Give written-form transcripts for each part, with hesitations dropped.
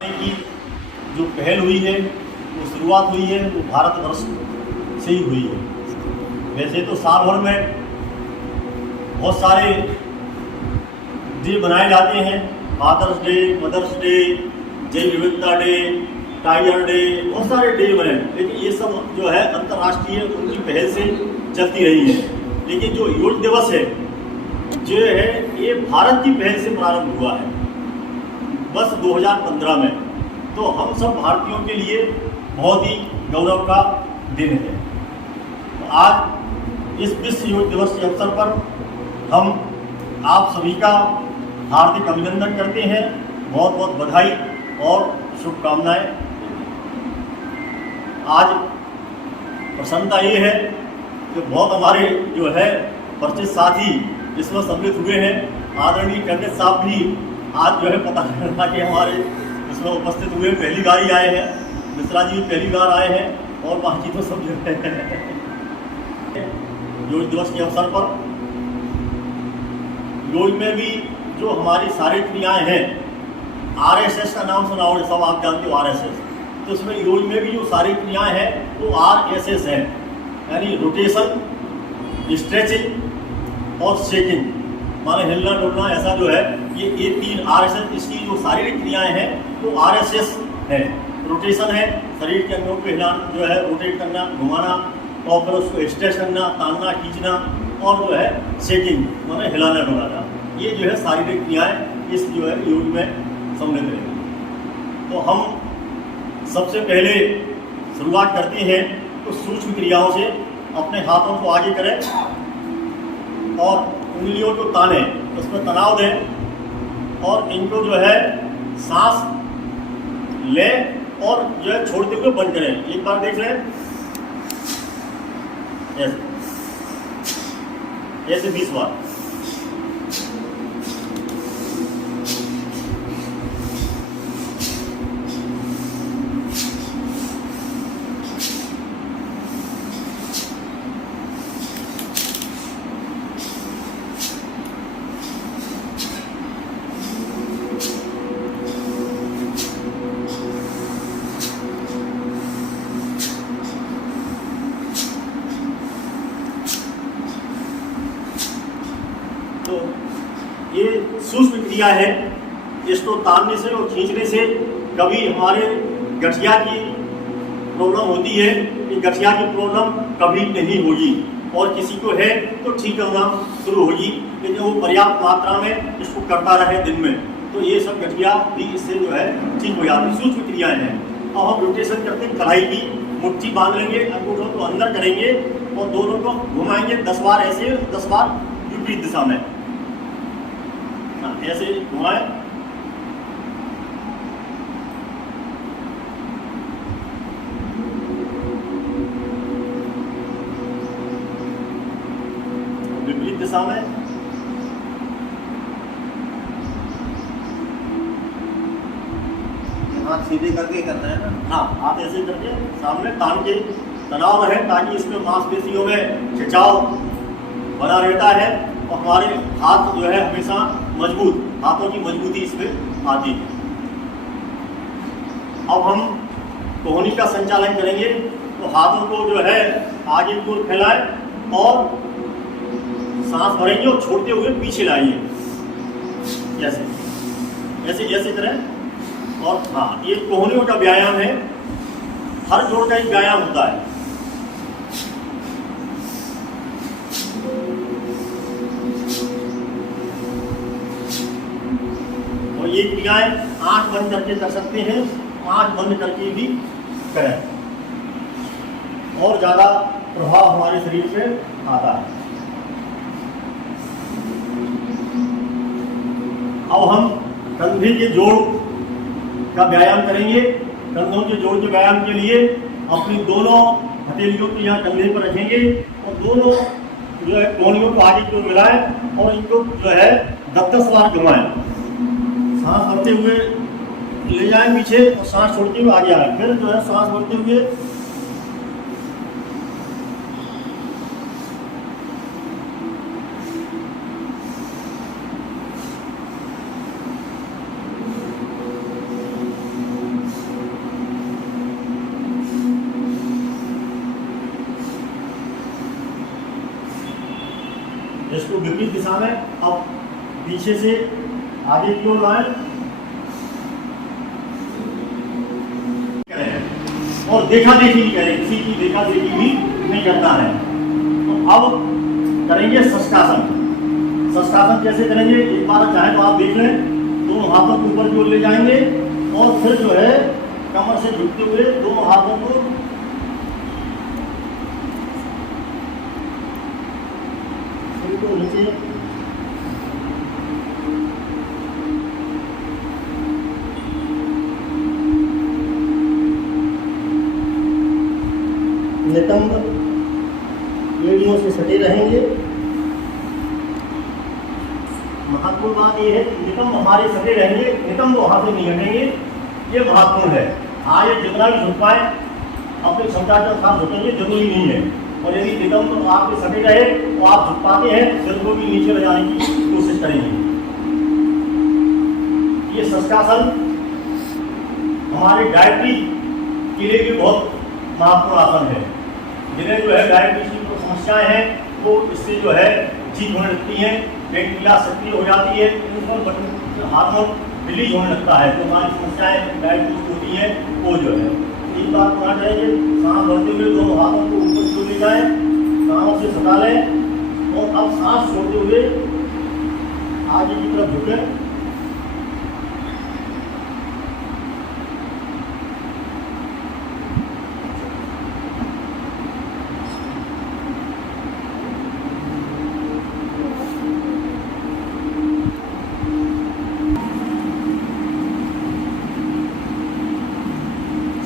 की जो पहल हुई है, वो शुरुआत हुई है, वो भारतवर्ष से ही हुई है। वैसे तो साल भर में बहुत सारे डे बनाए जाते हैं, फादर्स डे, मदर्स डे, जैव विविधता डे, टाइगर डे, बहुत सारे डे बने, लेकिन ये सब जो है अंतर्राष्ट्रीय उनकी पहल से चलती रही है। लेकिन जो योग दिवस है जो है, ये भारत की पहल से प्रारंभ हुआ है बस 2015 में। तो हम सब भारतीयों के लिए बहुत ही गौरव का दिन है। तो आज इस विश्व योग दिवस के अवसर पर हम आप सभी का हार्दिक अभिनंदन करते हैं, बहुत बहुत बधाई और शुभकामनाएं। आज प्रसन्नता ये है कि बहुत हमारे जो है परिचित साथी इसमें सम्मिलित हुए हैं। आदरणीय कैबिनेट साहब भी आज जो है पता लगा कि हमारे इसमें उपस्थित हुए, पहली बार ही आए हैं। मिश्रा जी भी पहली बार आए हैं और बाकी तो सब जो है योग दिवस के अवसर पर योग में भी जो हमारी सारी क्रियाएं हैं, आरएसएस का नाम सुना होगा, सब आप जानते हो आरएसएस। तो उसमें योग में भी जो सारी क्रियाएं हैं वो आरएसएस है, यानी रोटेशन, स्ट्रेचिंग और शेकिंग, माने हिलना डुलना, ऐसा जो है ये तीन आरएसएस, इसकी जो शारीरिक क्रियाएं हैं वो आरएसएस है। रोटेशन है, शरीर के अंगों को हिलाना, जो है रोटेट करना, घुमाना, और फिर उसको स्ट्रेच करना, तानना, खींचना, और जो है शेकिंग माने हिलाना डुलाना। ये जो है शारीरिक क्रियाएं इस जो है योग में सम्मिलित रहेंगी। तो हम सबसे पहले शुरुआत करते हैं तो सूक्ष्म क्रियाओं से। अपने हाथों को आगे करें और उंगलियों को ताने, उसमें तनाव दें और इनको जो है सांस लें और जो है छोड़ते हुए बंद करें। एक बार देख लें, ऐसे 20 बार। तो ये सूक्ष्म क्रिया है। इसको तानने से और खींचने से कभी हमारे गठिया की प्रॉब्लम होती है, कि गठिया की प्रॉब्लम कभी नहीं होगी, और किसी को है तो ठीक होना शुरू होगी, लेकिन वो पर्याप्त मात्रा में इसको करता रहे दिन में, तो ये सब गठिया भी इससे जो है ठीक हो जाती। सूक्ष्म क्रियाएं हैं। अब हम रोटेशन करते हैं, कढ़ाई की मुट्ठी बांध लेंगे, अंगूठों को अंदर करेंगे और दोनों को घुमाएंगे 10 बार, ऐसे 10 बार विपरीत दिशा में, ऐसे घुमाएं। विपरीत दिशा में हाथ सीधे करके करना है ना। हाँ, हाथ ऐसे करके सामने तान के तनाव रहे, ताकि इसमें मांसपेशियों में खिंचाव बना रहता है और हमारे हाथ जो है हमेशा मजबूत, हाथों की मजबूती इसमें आती है। अब हम कोहनी का संचालन करेंगे, तो हाथों को जो है आगे की ओर फैलाएं और सांस भरेंगे और छोड़ते हुए पीछे लाइए, ऐसे ऐसे ऐसे करें। और हाँ, ये कोहनियों का व्यायाम है, हर जोड़ का एक व्यायाम होता है। और ये क्रियाएं आंख बंद करके कर सकते हैं, आंख बंद करके भी करें, और ज़्यादा प्रभाव हमारे शरीर पे आता है। अब हम कंधे के जोड़ का व्यायाम करेंगे। कंधों के जोड़ के व्यायाम के लिए अपनी दोनों हथेलियों को यहाँ कंधे पर रखेंगे और दोनों जो है कोहनियों को आगे की ओर मिलाएं और इनको जो है 10-10 बार घुमाएं। सांस भरते हुए ले जाएं पीछे और सांस छोड़ते हुए आगे आए, फिर जो है सांस भरते हुए इसको विपरीत दिशा में अब पीछे से आगे की ओर लाएं और देखा देखी नहीं करें, किसी की देखा देखी भी नहीं करना है। तो अब करेंगे षष्ठासन। षष्ठासन कैसे करेंगे, एक बार चाहे तो आप देख लें। दोनों हाथों को ऊपर की ओर ले जाएंगे और फिर जो है कमर से झुकते हुए दोनों हाथों को नीचे नितंब एड़ियों से सटे रहेंगे। महत्वपूर्ण बात यह है कि नितंब हमारे सटे रहेंगे, नितंब वहां से नहीं हटेंगे, ये महत्वपूर्ण है। आगे जितना भी झुक पाए अपनी क्षमता के अनुसार झुकेंगे, जरूरी नहीं है। और यदि नितंब तो आपके सटे रहे तो आप झुक पाते हैं, सिर को भी नीचे ले जाने की कोशिश करेंगे। ये षष्ठासन हमारे गायत्री के लिए भी बहुत महत्वपूर्ण आसन है। जिन्हें जो है डायबिटीज की समस्याएं हैं वो इससे जो है ठीक होने लगती हैं, पेट की सक्रिय हो जाती है, हार्मोन रिलीज होने लगता है, तो हमारी समस्याएं डायबिटीज होती हैं वो जो है। एक बात होना चाहिए, सांस भरते हुए दोनों हाथों को ऊपर की ओर ले जाएं, कानों से सटा लें और अब सांस छोड़ते हुए आगे की तरफ झुकें।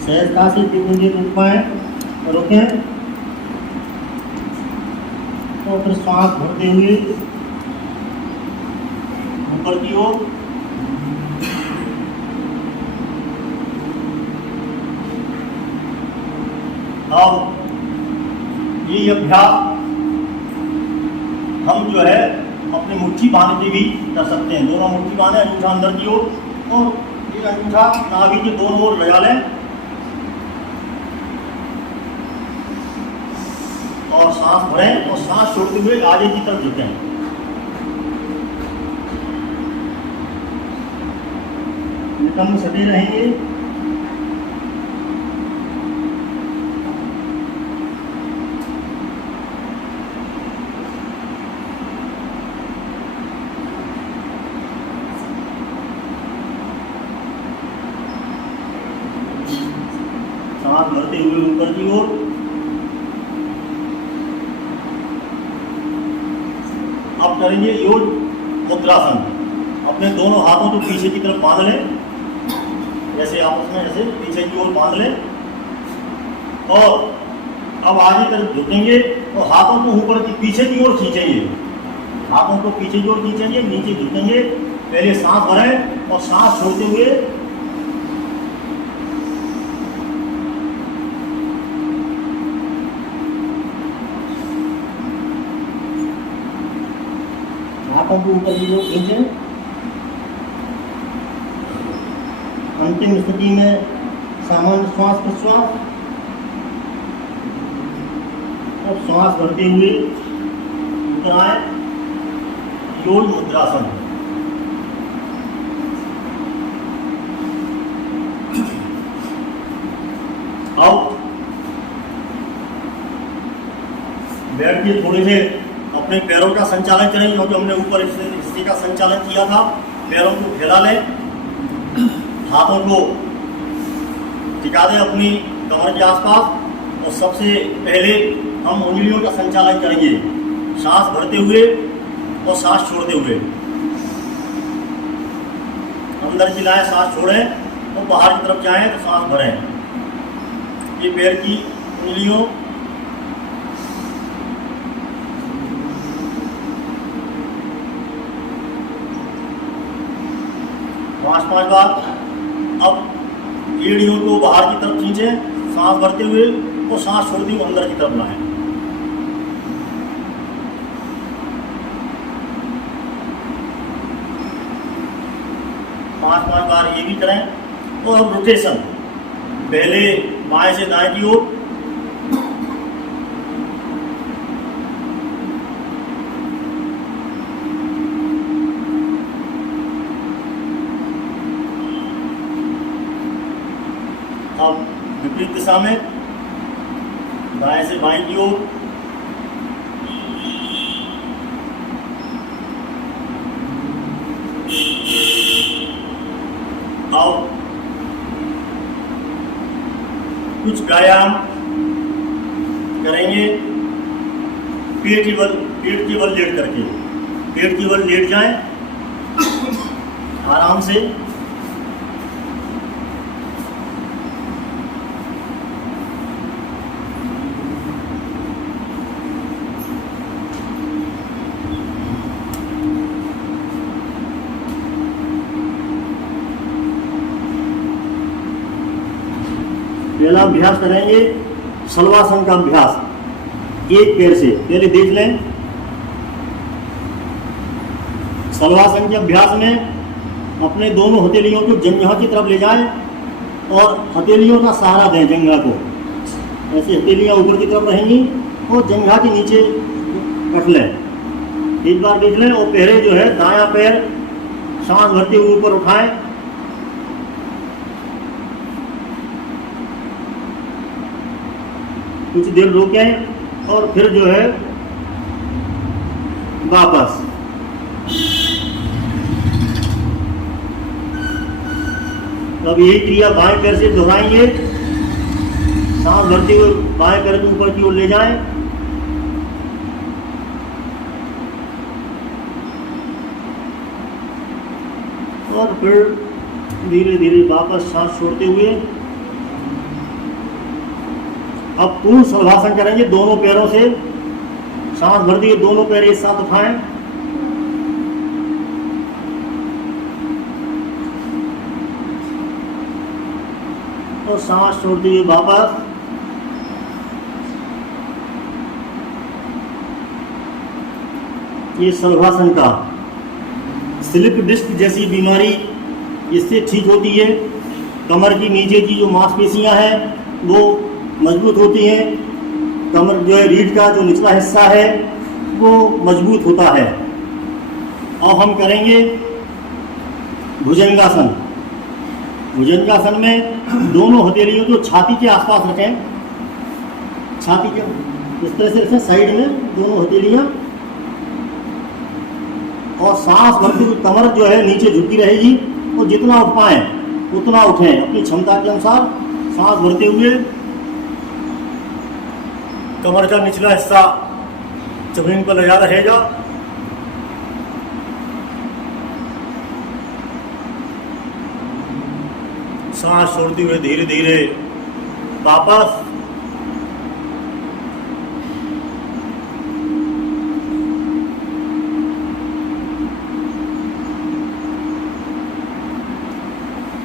सहजता से 3 मिनट रुक पाए, रुकें तो फिर सांस भरते हुए ऊपर की ओर अब ये अभ्यास हम जो है अपनी मुट्ठी बांध के भी कर सकते हैं। दोनों मुट्ठी बांधे, अंगूठा अंदर की ओर और ये अंगूठा नाभि के दोनों ओर लगा लें और सांस भरें और सांस छोड़ते हुए आगे की तरफ झुकें। नितंब सटे रहेंगे। सांस भरते हुए ऊपर की ओर। अब करेंगे योग मुद्रासन। अपने दोनों हाथों को पीछे की तरफ बांध लें, जैसे आपस में ऐसे पीछे की ओर बांध लें और अब आगे तरफ झुकेंगे और हाथों को ऊपर की पीछे की ओर खींचेंगे। हाथों को पीछे की ओर खींचेंगे, नीचे झुकेंगे। पहले सांस भरें और सांस छोड़ते हुए हाथों को ऊपर की ओर खींचें। अंतिम स्थिति में सामान्य श्वास प्रश्वास। अब श्वास भरते हुए ऊपर आए, योग मुद्रासन। अब बैठ के थोड़ी देर अपने पैरों का संचालन करें, क्योंकि हमने ऊपर हिस्से का संचालन किया था। पैरों को फैला लें, हाथों को टिका दें अपनी कमर के आसपास और सबसे पहले हम उंगलियों का संचालन करेंगे, सांस भरते हुए और सांस छोड़ते हुए। अंदर की लाएं, सांस छोड़ें और बाहर की तरफ जाएं तो सांस भरें। ये पैर की उंगलियों पांच बार। अब एड़ियों को बाहर की तरफ खींचें, सांस भरते हुए और सांस छोड़ते हुए अंदर की तरफ लाएं। पांच बार ये भी करें। और अब रोटेशन, पहले बाएं से दाएं की ओर, दिशा में, दाएं से बाएं की ओर। आओ कुछ व्यायाम करेंगे पेट के बल लेट करके। पेट के बल लेट जाएं आराम से। पहला अभ्यास करेंगे शलवासन का अभ्यास। एक पैर से पहले देख लें। शलवासन के अभ्यास में अपने दोनों हथेलियों को जंघा की तरफ ले जाएं और हथेलियों का सहारा दें जंघा को। ऐसे हथेलियां ऊपर की तरफ रहेंगी और जंघा के नीचे रख लें। एक बार देख लें और पहले जो है दायां पैर सांस भरते हुए ऊपर उठाएं। कुछ देर रोकें और फिर जो है वापस। अब यही क्रिया बाएं पैर से दोहराएंगे। सांस भरते हुए बाएं पैर को ऊपर की ओर ले जाएं और फिर धीरे धीरे वापस सांस छोड़ते हुए अब पूर्ण शलभासन करेंगे। दोनों पैरों से सांस भरते हुए दोनों पैर एक साथ उठाएं और सांस छोड़ते हुए वापस। ये शलभासन का स्लिप डिस्क जैसी बीमारी इससे ठीक होती है। कमर की नीचे की जो मांसपेशियां हैं वो मजबूत होती हैं। कमर जो है रीढ़ का जो निचला हिस्सा है वो मजबूत होता है। और हम करेंगे भुजंगासन। भुजंगासन में दोनों हथेलियों को छाती के आसपास रखें। छाती के इस तरह से रखें साइड में दोनों हथेलियां और सांस भरते हुए कमर जो है नीचे झुकी रहेगी और जितना उठ पाए उतना उठें अपनी क्षमता के अनुसार। सांस भरते हुए कमर का निचला हिस्सा जमीन पर लगा रहेगा। सांस छोड़ते हुए धीरे धीरे वापस।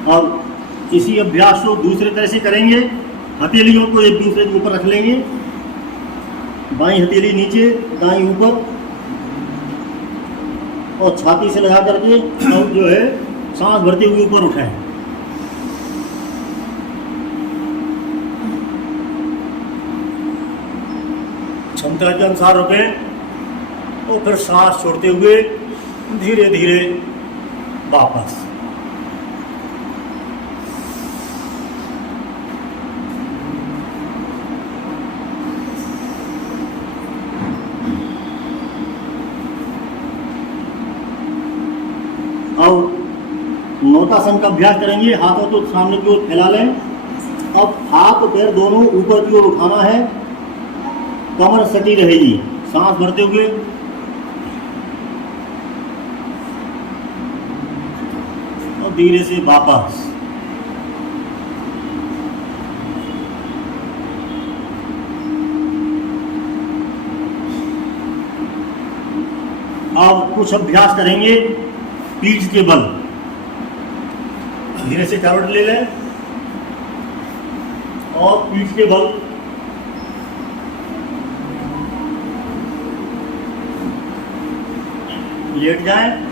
अब इसी अभ्यास को दूसरे तरह से करेंगे। हथेलियों को एक दूसरे के ऊपर रख लेंगे। बाईं हथेली नीचे दाईं ऊपर और छाती से लगा करके अब जो है सांस भरते हुए ऊपर उठाएं। क्षमता के अनुसार रुकें और फिर सांस छोड़ते हुए धीरे धीरे वापस। अब नौतासन का अभ्यास करेंगे। हाथों को सामने की ओर फैला लें। अब हाथ पैर दोनों ऊपर की ओर उठाना है। कमर सटी रहेगी। सांस भरते हुए और धीरे से वापस। अब कुछ अभ्यास करेंगे पीठ के बल। धीरे से करवट ले लें और पीठ के बल लेट जाएं।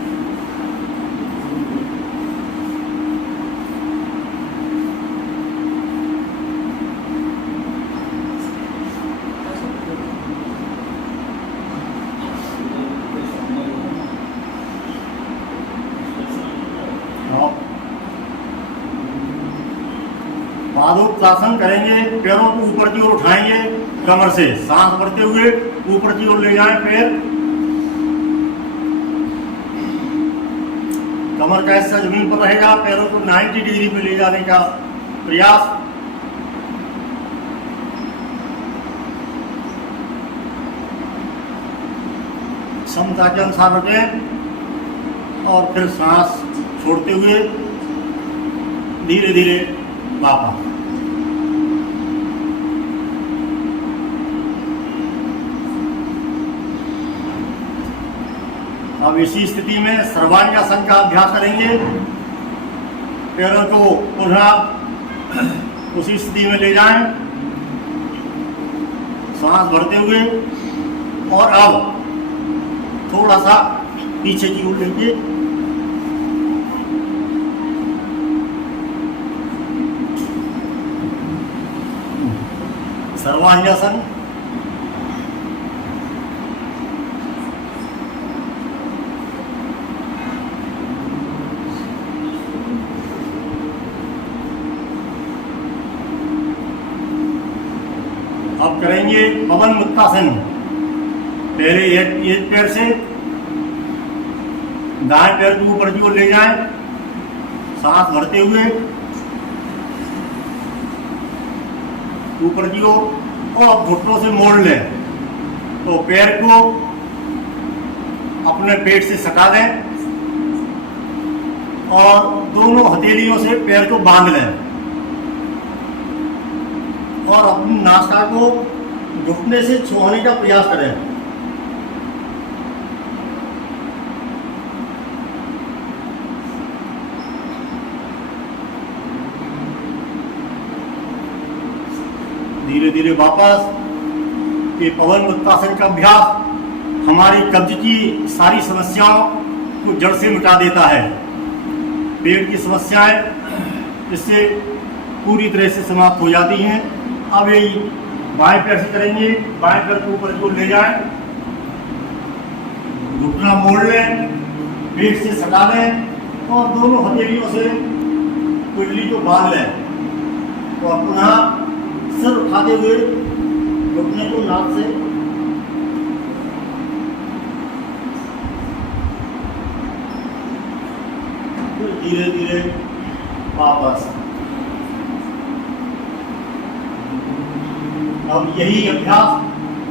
पादोत्तासन करेंगे, पैरों को ऊपर की ओर उठाएंगे, कमर से सांस भरते हुए ऊपर की ओर ले जाएं पैर, कमर का हिस्सा जमीन पर रहेगा, पैरों को 90 डिग्री पे ले जाने का प्रयास। क्षमता के अनुसार रखें और फिर सांस छोड़ते हुए धीरे धीरे वापस। अब इसी स्थिति में सर्वांगासन का अभ्यास करेंगे। पैरों को पुनः उसी स्थिति में ले जाएं, सांस भरते हुए, और अब थोड़ा सा पीछे की ओर लेंगे। सर्वांगासन। अब करेंगे पवन मुक्तासन। पहले एक पैर से दाएं पैर को ऊपर की ओर ले जाएं, सांस भरते हुए ऊपर की ओर, और घुटनों से मोड़ लें। तो पैर को अपने पेट से सटा दें और दोनों हथेलियों से पैर को बांध लें और अपनी नासिका को घुटने से छुआने का प्रयास करें। धीरे धीरे वापस। ये पवन मुक्तासन का अभ्यास हमारी कब्ज की सारी समस्याओं को जड़ से मिटा देता है। पेट की समस्याएं इससे पूरी तरह से समाप्त हो जाती हैं। अब यही बाएं पैर से करेंगे। बाएं पैर को ऊपर को ले जाएं, घुटना मोड़ लें, पेट से सटा लें और दोनों हथेलियों से पिंडली को बांध लें और पुनः सिर उठाते हुए घुटने को नाक से धीरे धीरे वापस। अब यही अभ्यास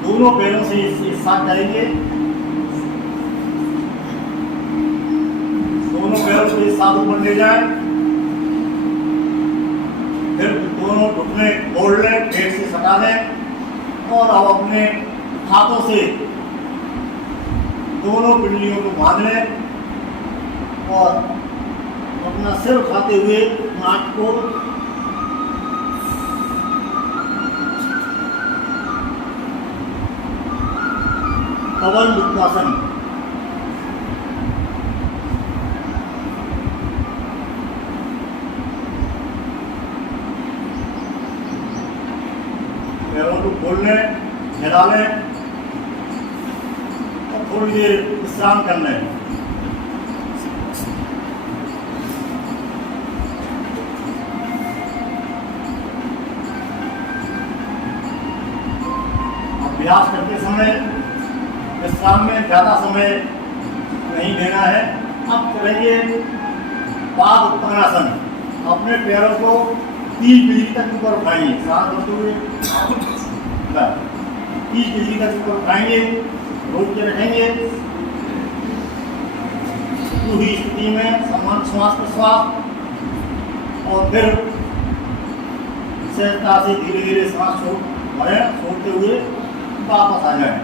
दोनों पैरों से एक साथ करेंगे। दोनों पैरों को एक साथ ऊपर ले जाएं, फिर दोनों घुटने मोड़ लें, पेट से सटा दें और अब अपने हाथों से दोनों पिंडलियों को बांध लें और अपना सिर उठाते हुए नाक को पवन मुक्तासन। पैरों को खोल लें, हिला लें और थोड़ी देर विश्राम कर लें। अभ्यास करते समय विश्राम में ज़्यादा समय नहीं देना है। अब करेंगे पाद उत्तानासन। अपने पैरों को 30 डिग्री तक ऊपर उठाएंगे, सांस भरते हुए 30 डिग्री तक ऊपर उठाएंगे, रोक के रखेंगे। पूरी स्थिति में समान श्वास प्रश्वास और फिर सहजता से धीरे धीरे सांस छोड़ते हुए वापस आ जाए।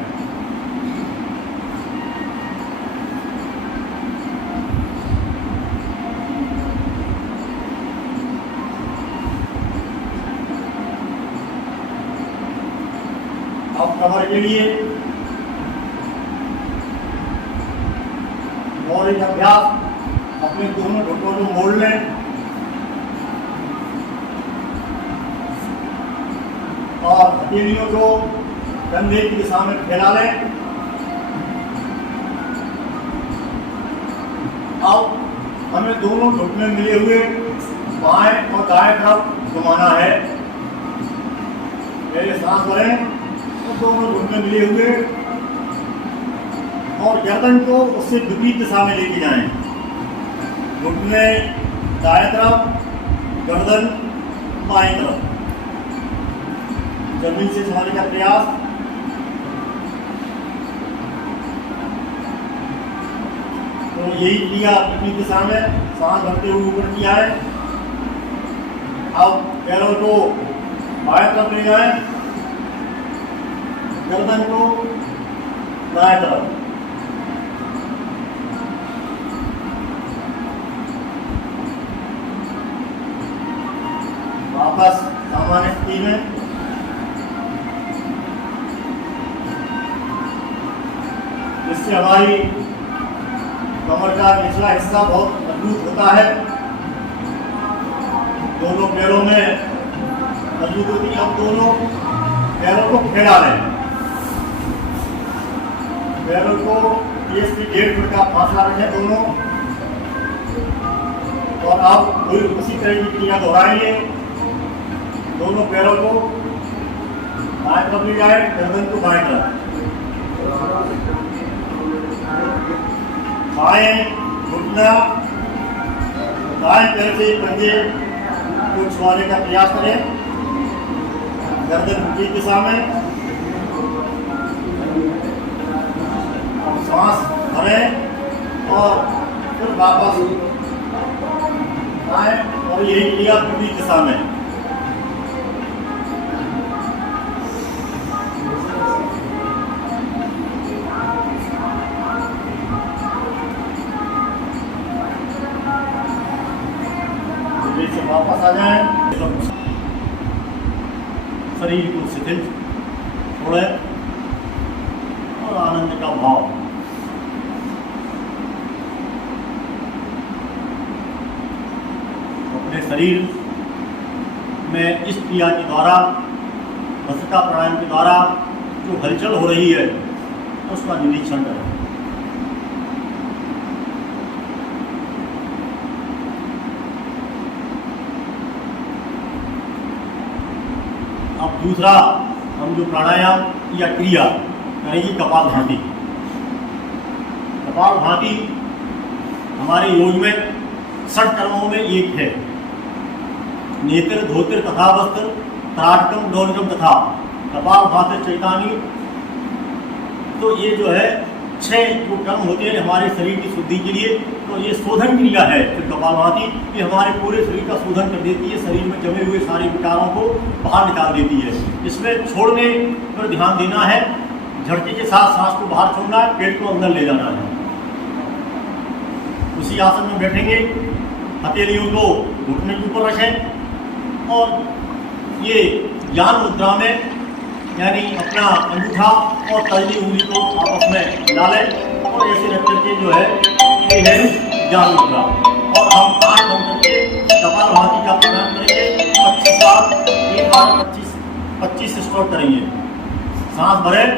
अब कमर के लिए और एक अभ्यास। अपने दोनों घुटनों को मोड़ लें और हथेलियों को कंधे की दिशा में फैला लें। अब हमें दोनों घुटने मिले हुए बाएं और दाएं तरफ घुमाना है। पहले सांस भरें और दोनों घुटने मिले हुए और गर्दन को उससे विपरीत दिशा में लेके जाएं। घुटने दाएं तरफ, गर्दन बाएं तरफ। जमीन से छूने का प्रयास। तो यही किया विपरीत दिशा में, सांस भरते हुए ऊपर किया है। अब पैरों को बाएं तरफ ले जाएं, गर्दन को दाएं तरफ। वापस सामान्य स्थिति में। इससे हमारी कमर का निचला हिस्सा बहुत मजबूत होता है, दोनों पैरों में मजबूत होती है। हम दोनों पैरों को फैला लें, पैरों को 1 से 1.5 फुट का फासला रखें दोनों। और आप उसी तरह की क्रिया दोहराएंगे। दोनों पैरों को दाएं तरफ ले जाए, गर्दन को बाएं तरफ। बाएं घुटना दाएं पैर से पंजे को छुआने का प्रयास करें, गर्दन विपरीत दिशा में। सांस भरें और फिर वापस आए और यही क्रिया विपरीत दिशा में। से वापस आ जाएं, शरीर को शिथिल छोड़ें और आनंद का भाव। अपने शरीर में इस क्रिया के द्वारा, भस्त्रिका प्राणायाम के द्वारा जो हलचल हो रही है उसका निरीक्षण करें। अब दूसरा हम जो प्राणायाम या क्रिया करेंगे कपालभाति। कपालभाति हमारे योग में 6 कर्मों में एक है। नेत्र धोत्र तथा वस्त्र त्राटकम डोलकम तथा कपालभाति चैतानी। तो ये जो है 6 जो कर्म होते हैं हमारे शरीर की शुद्धि के लिए, तो ये शोधन क्रिया है। फिर कपालभाति ये हमारे पूरे शरीर का शोधन कर देती है, शरीर में जमे हुए सारे विकारों को बाहर निकाल देती है। इसमें छोड़ने पर ध्यान देना है, झटके के साथ सांस को बाहर छोड़ना है, पेट को अंदर ले जाना है। उसी आसन में बैठेंगे, हथेलियों को घुटने के ऊपर रखें और ये ज्ञान मुद्रा में यानी अपना अंगूठा और तर्जनी उंगली को आपस में मिला लें और ऐसे रख करके जो है ये है ज्ञान मुद्रा। और हम 8 बंद करके कपालभाति का प्राणायाम करेंगे 25 बार, एक बार 25 स्ट्रोक करेंगे। सांस भरें,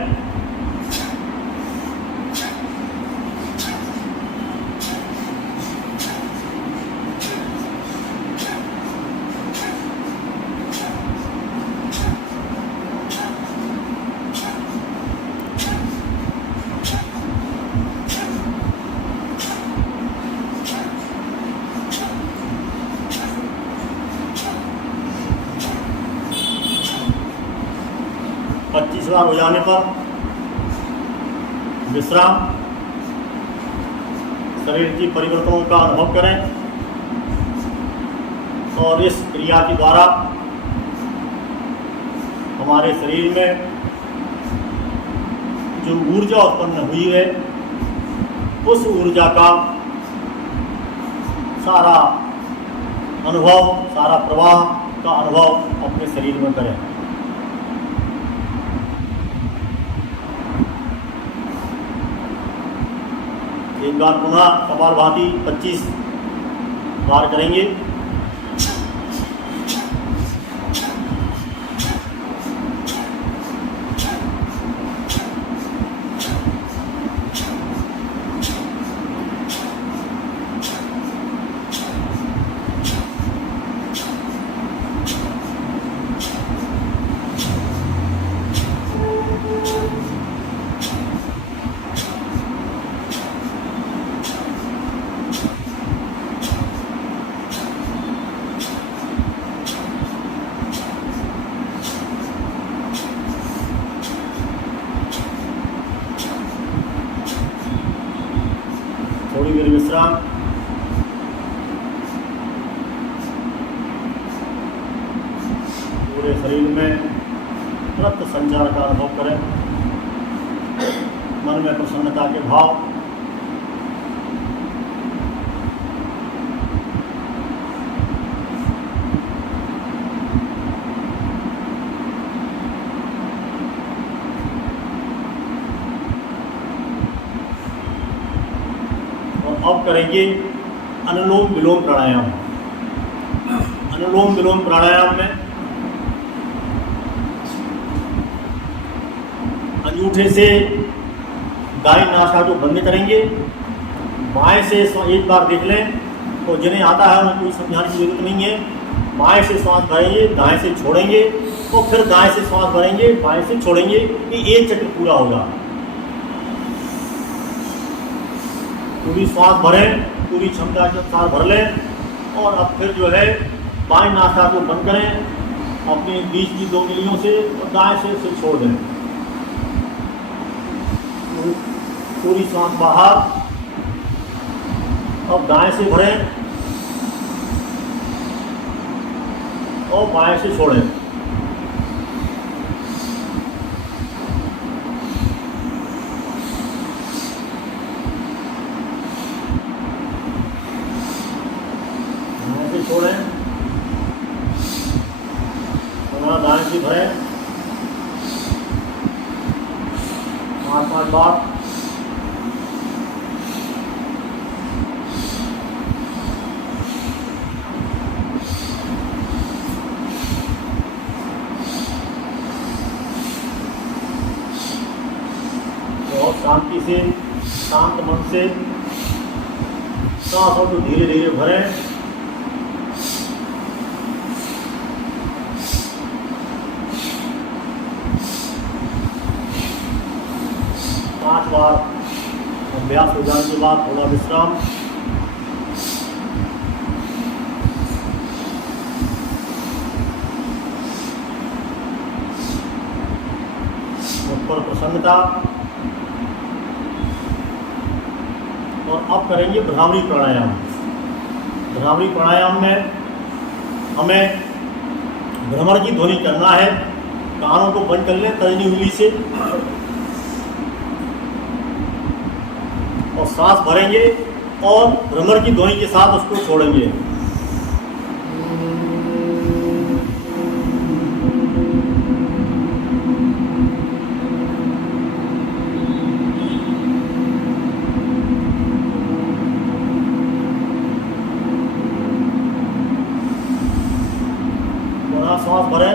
बार हो जाने पर विश्राम, शरीर की परिवर्तनों का अनुभव करें और इस क्रिया के द्वारा हमारे शरीर में जो ऊर्जा उत्पन्न हुई है उस ऊर्जा का सारा अनुभव, सारा प्रवाह का अनुभव अपने शरीर में करें। एक बार पुनः कपालभाति 25 बार करेंगे। प्राणायाम। पूरे शरीर में रक्त संचार का अनुभव करें। मन में प्रसन्नता के भाव। और अब करेंगे अनुलोम विलोम प्राणायाम। अनुलोम विलोम प्राणायाम में अंगूठे से दाहिनी नासा को बंद करेंगे। बाएं से एक बार देख लें, तो जिन्हें आता है उन्हें कोई समझाने की जरूरत नहीं है। बाएं से श्वास भरेंगे, दाएं से छोड़ेंगे, और फिर दाएं से श्वास भरेंगे, बाएं से छोड़ेंगे। ये एक चक्र पूरा होगा। पूरी श्वास भरें, पूरी क्षमता के अनुसार भर लें। और अब फिर जो है बाएं नासा को बंद करें अपने बीच की 2 उंगलियों से, और दाएं से उसे छोड़ दें। पूरी सांस बाहर। अब दाएं से भरें और बाएं से छोड़ें। दाएं से छोड़ें, दाएं से भरें 5-5 बार। बहुत शांति से, शांत मन से सांसों को धीरे धीरे भरें। पांच बार अभ्यास हो जाने के बाद थोड़ा विश्राम। मुख पर प्रसन्नता। और अब करेंगे भ्रामरी प्राणायाम। भ्रामरी प्राणायाम में हमें भ्रमर की ध्वनि करना है। कानों को बंद कर लें तर्जनी उंगली से, और सांस भरेंगे और भ्रमर की ध्वनि के साथ उसको छोड़ेंगे। सांस भरें,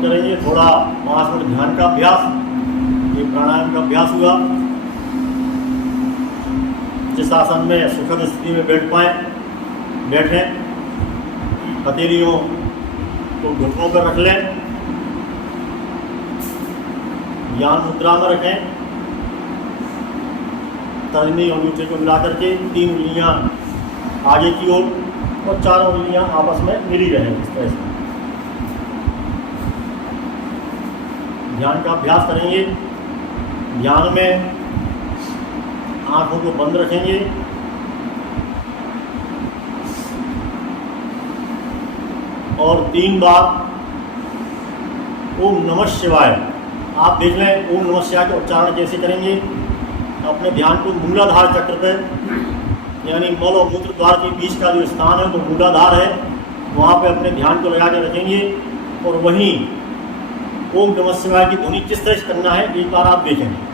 करेंगे थोड़ा 5 मिनट ध्यान का अभ्यास। ये प्राणायाम का अभ्यास हुआ। जिस आसन में सुखद स्थिति में बैठ पाए बैठें। हथेलियों को घुटनों पर रख लें, ज्ञान मुद्रा में रखें। तर्जनी और अंगूठे को मिला करके 3 उंगलियां आगे की ओर और 4 उंगलियां आपस में मिली रहें। इस तरह से ध्यान का अभ्यास करेंगे। ध्यान में आंखों को बंद रखेंगे और 3 बार ओम नमः शिवाय। आप देख लें ओम नमः शिवाय का उच्चारण कैसे करेंगे। अपने ध्यान को मूलाधार चक्र पर, यानी मल और मूत्र द्वार के बीच का जो स्थान है वो मूलाधार है, वहाँ पे अपने ध्यान को लगा के रखेंगे और वहीं ओम नमः शिवाय की ध्वनि किस तरह से करना है एक बार आप देखेंगे।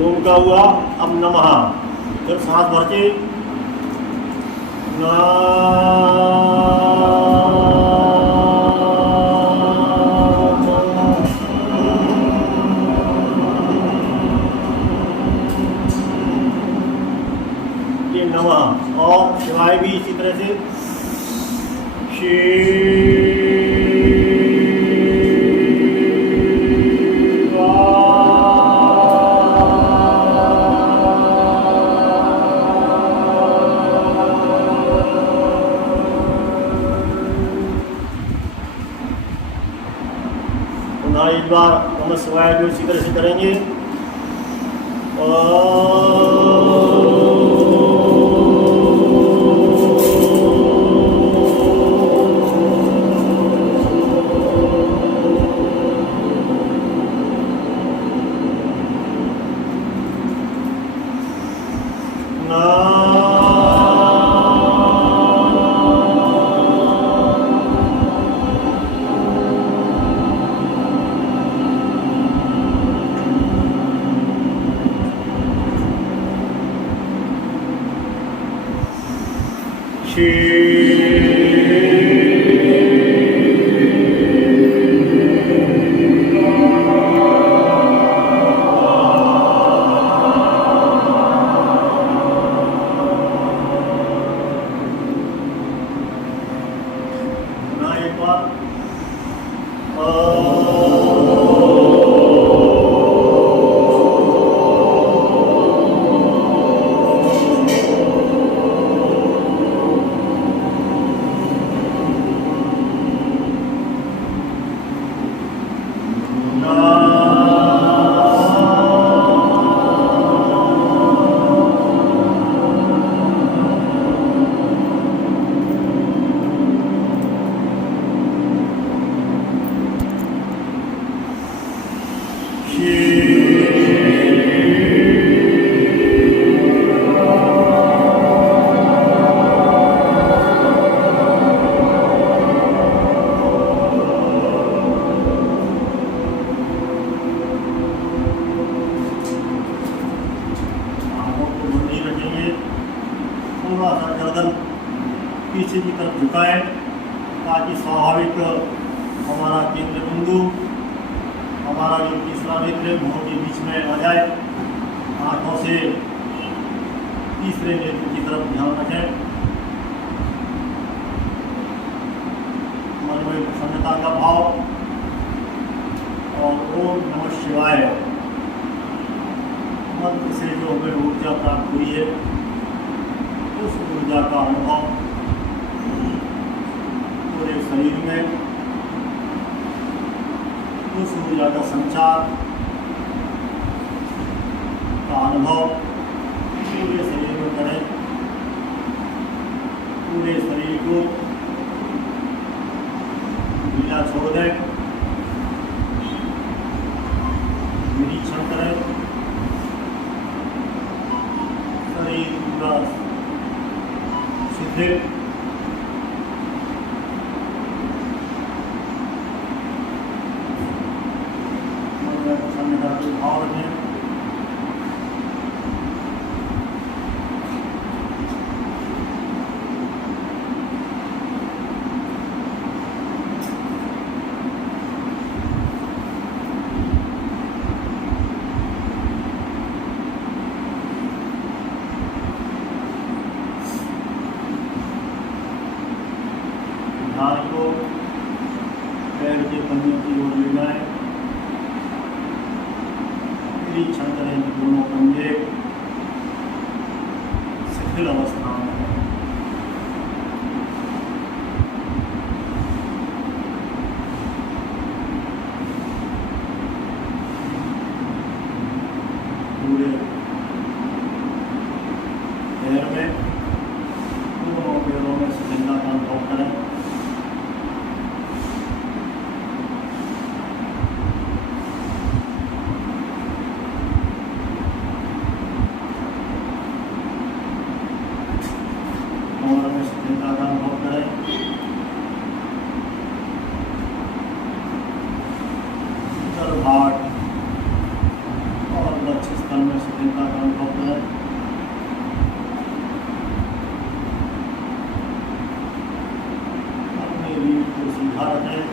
ओम का हुआ, अब नमः। जब सांस भर के ये नमः, और शिवाय भी इसी तरह से एक बार नमः शिवाय भी इसी तरह से करेंगे। थोड़ा सा गर्दन पीछे की तरफ झुकाएं ताकि स्वाभाविक हमारा केंद्र बिंदु, हमारा जो तीसरा नेत्र मुंह के बीच में आ जाए। आँखों से तीसरे नेत्र की तरफ ध्यान रखें। मन में प्रसन्नता का भाव और ओम नमः शिवाय मंत्र से जो हमें ऊर्जा प्राप्त हुई है उस ऊर्जा का अनुभव पूरे शरीर में, उस ऊर्जा का संचार का अनुभव पूरे शरीर में करें। पूरे शरीर को ढीला छोड़ दें, निरीक्षण करें। शरीर पूरा शिथिल, मन में प्रसन्नता के भाव रखें। ध्यान को पैर के पंजों की ओर ले जाएं। निरीक्षण करें कि दोनों पंजे शिथिल अवस्था में हैं। दोनों पैरों में स्थिरता का अनुभव करें। कमर में स्थिरता का अनुभव करें। गर्भाट और लक्ष्य स्थल में स्थिरता का अनुभव करें। अपनी रीढ़ को सीधा रखें।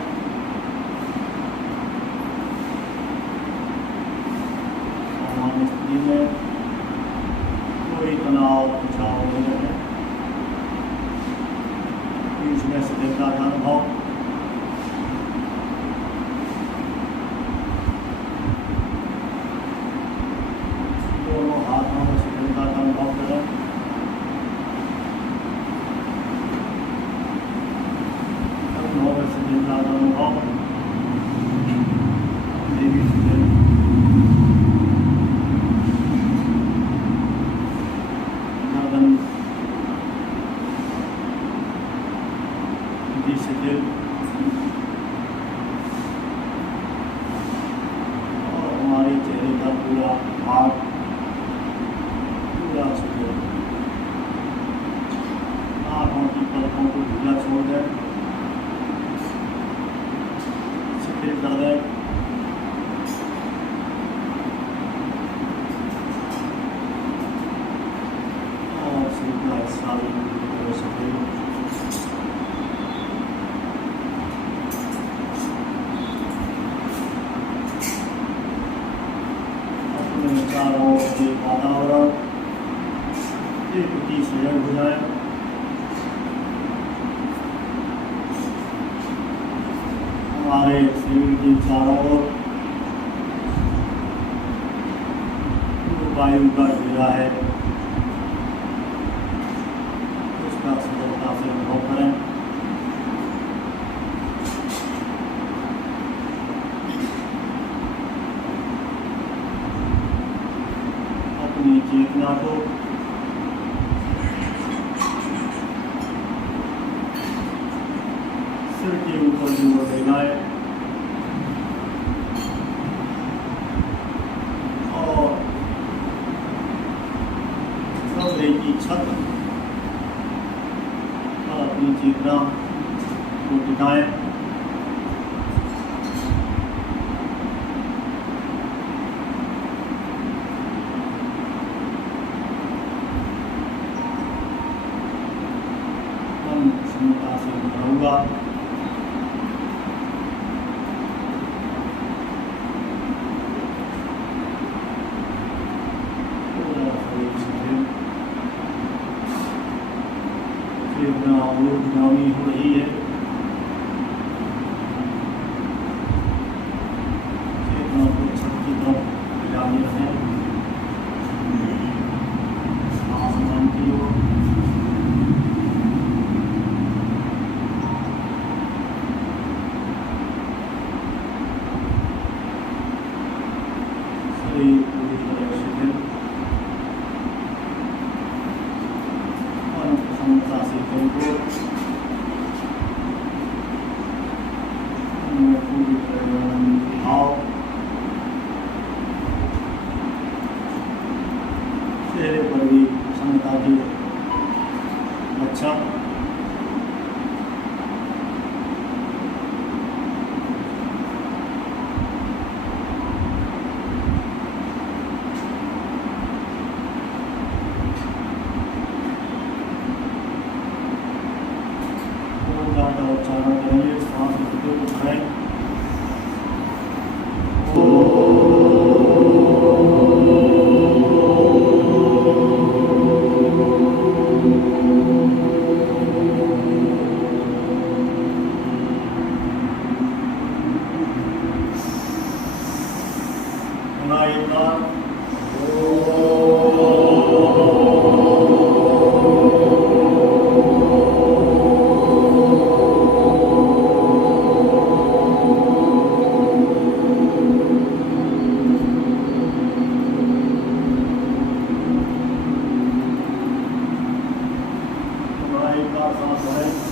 सामान्य स्थिति में कोई तनाव खिंचाव नहीं रखें। पीठ में स्थिरता का अनुभव। दोनों हाथों में स्थिरता का अनुभव करें। कंधों में स्थिरता का अनुभव। देवी स्थिर। गर्दन भी स्थिर। और हमारे चेहरे का पूरा भाग स्थिर। आँखों की पलकों को ढीला छोड़ दें, स्थिर कर दें। और सिर का हिस्सा भी पूरी तरह स्थिर। अपने चारों ओर के वातावरण एक से हो जाए। हमारे शरीर के चारों ओर वायु का घेरा है, उसका सरलता से अनुभव करें। अपनी चेतना को सिर के ऊपर की ओर ले जाए और कमरे की छत पर अपनी चेतना को टिकाएं। मन क्षमता से भरा हुआ। ऊर्ध्वगामी हो रही है। चेतना को छत की तरफ जाने रखें। आसमान की ओर। शरीर पूरी तरह शिथिल। क्षमता से कमजोर। पूरी तरह भाव चेहरे पर भी क्षमता की लक्षण। उच्चारण करेंगे, श्वास को उठाएं। समर्थ हैं।